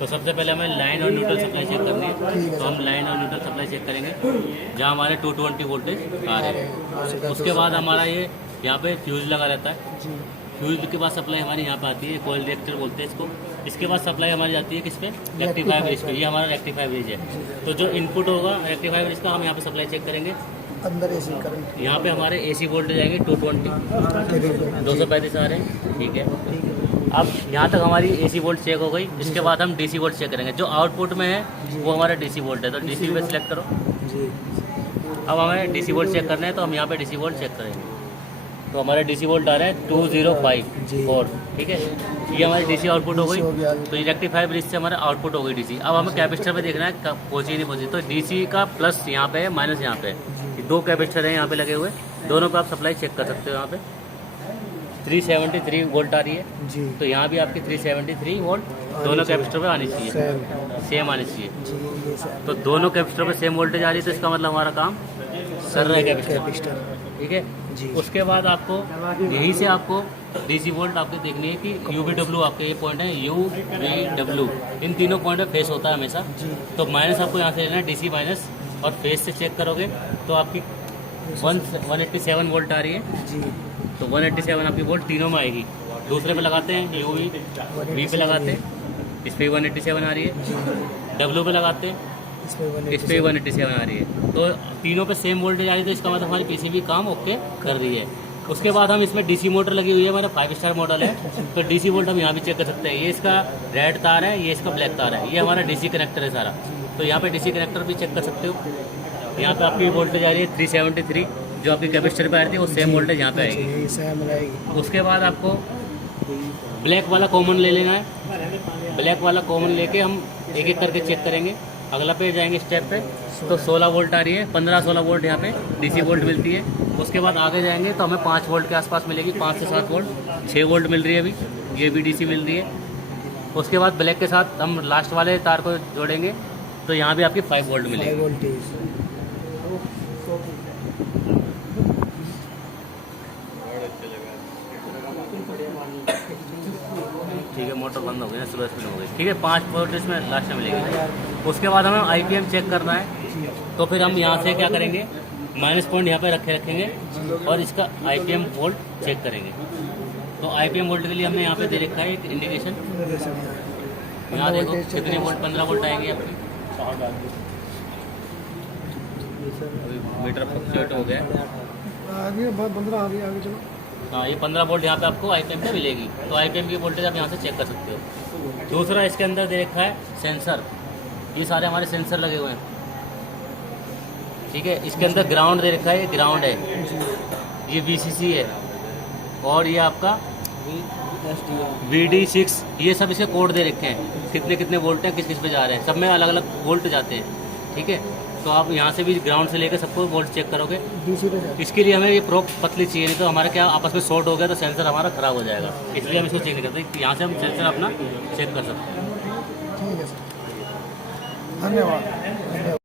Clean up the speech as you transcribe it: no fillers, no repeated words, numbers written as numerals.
तो सबसे पहले हमें लाइन और न्यूट्रल सप्लाई चेक करनी है। तो हम लाइन और न्यूट्रल सप्लाई चेक करेंगे जहाँ हमारे 220 वोल्टेज आ रहे हैं। उसके बाद हमारा ये यहाँ पे फ्यूज़ लगा रहता है। फ्यूज़ के बाद सप्लाई हमारी यहाँ पे आती है, कॉइल रिएक्टर बोलते हैं इसको। इसके बाद सप्लाई हमारी जाती है किस पे, रेक्टिफायर ब्रिज पे। ये हमारा रेक्टिफायर ब्रिज है। तो जो इनपुट होगा रेक्टिफायर ब्रिज का हम यहाँ पे सप्लाई चेक करेंगे। अंदर एसी करंट यहाँ पे हमारे एसी वोल्टेज आएंगे 220 235 आ रहे हैं। ठीक है, अब यहाँ तक हमारी एसी वोल्ट चेक हो गई। इसके बाद हम डीसी वोल्ट चेक करेंगे। जो आउटपुट में है वो हमारा डीसी वोल्ट है, तो डीसी पे सिलेक्ट करो। जी। अब हमें डीसी वोल्ट चेक करना है, तो हम यहाँ पे डीसी वोल्ट चेक करेंगे। तो हमारे डीसी वोल्ट आ रहे हैं 2054। ठीक है, ये हमारी डीसी आउटपुट हो गई। तो ये रेक्टिफायर ब्रिज से हमारा आउटपुट हो गई डीसी। अब हमें कैपेसिटर पे देखना है पहुँची नहीं पहुँची। तो डीसी का प्लस यहाँ पे है, माइनस यहाँ पे है। दो कैपेसिटर हैं यहाँ पे लगे हुए, दोनों पे आप सप्लाई चेक कर सकते हो। यहाँ पे 373 वोल्ट आ रही है जी। तो यहाँ भी आपकी 373 वोल्ट दोनों कैपेसिटर पे आनी चाहिए, सेम आनी चाहिए। जी। तो दोनों कैपेसिटर पे सेम वोल्टेज आ रही है, तो इसका मतलब हमारा काम कर रहा है कैपेसिटर। ठीक है जी। उसके बाद आपको यहीं से आपको डीसी वोल्ट आपको देखनी है कि UVW आपके ये पॉइंट है, UVW इन तीनों पॉइंट पे फेस होता है हमेशा। तो माइनस आपको यहाँ से लेना है, डीसी माइनस, और फेस से चेक करोगे तो आपकी 187 वोल्ट आ रही है जी। तो 187 आपकी वोल्ट तीनों में आएगी। दूसरे पे लगाते हैं UV पे लगाते हैं, इस पर 187 आ रही है। W पे लगाते हैं, इस पर 187 आ रही है। तो तीनों पे सेम वोल्टेज आ रही है, तो इसका मतलब हमारी PCB काम ओके कर रही है। उसके बाद हम इसमें डीसी मोटर लगी हुई है, हमारा 5 स्टार मॉडल है। तो डीसी वोल्ट हम यहाँ भी चेक कर सकते हैं। ये इसका रेड तार है, ये इसका ब्लैक तार है, ये हमारा डीसी कनेक्टर है सारा। तो यहाँ पे डीसी कनेक्टर भी चेक कर सकते हो। यहाँ पे आपकी वोल्टेज आ रही है 373, जो आपकी कैपेसिटर पे आ रही थी वो सेम वोल्टेज यहाँ पे आएगी। उसके बाद आपको ब्लैक वाला कॉमन ले लेना है। ब्लैक वाला कॉमन लेके हम एक एक करके चेक करेंगे। अगला पे जाएंगे स्टेप पे, तो 16 वोल्ट आ रही है, 15-16 वोल्ट यहाँ पे डीसी वोल्ट मिलती है। उसके बाद आगे जाएंगे तो हमें 5 वोल्ट के आसपास मिलेगी, 5 से 7 वोल्ट, 6 वोल्ट मिल रही है अभी, ये भी डीसी मिल रही है। उसके बाद ब्लैक के साथ हम लास्ट वाले तार को जोड़ेंगे, तो यहाँ भी आपकी 5 वोल्ट मिलेगी। ठीक है, मोटर बंद हो गई ना, स्लो स्पीड हो गई। ठीक है, 5 वोल्ट इसमें लास्ट में मिलेगी। उसके बाद हमें IPM चेक करना है, तो फिर हम यहाँ से क्या करेंगे, माइनस पॉइंट यहाँ पे रखेंगे और इसका IPM वोल्ट चेक करेंगे। तो IPM वोल्ट के लिए हमने यहाँ पे दे रखा है एक इंडिकेशन। यहाँ देखो कितने वोल्ट, 15 वोल्ट आएंगे आपकी। अभी मीटर फ्लक्चुएट हो गया, आगे 15 आगे चलो। हाँ, ये 15 वोल्ट यहाँ पे आपको IPM पे मिलेगी। तो IPM की वोल्टेज आप यहाँ से चेक कर सकते हो। दूसरा इसके अंदर दे रखा है सेंसर, ये सारे हमारे सेंसर लगे हुए हैं। ठीक है, इसके अंदर ग्राउंड दे रखा है, ये ग्राउंड है, ये VCC है, और ये आपका VD6, ये सब इसके कोड दे रखे हैं, कितने कितने वोल्ट हैं, किस किस पे जा रहे हैं, सब में अलग अलग वोल्ट जाते हैं। ठीक है, तो आप यहाँ से भी ग्राउंड से लेकर सबको वोल्ट चेक करोगे। इसके लिए हमें ये प्रोब पतली चाहिए, नहीं तो हमारे क्या आपस में शॉर्ट हो गया तो सेंसर हमारा खराब हो जाएगा, इसलिए हम इसको चेक नहीं करते। यहाँ से हम सेंसर अपना चेक कर सकते हैं। ठीक है सर, धन्यवाद।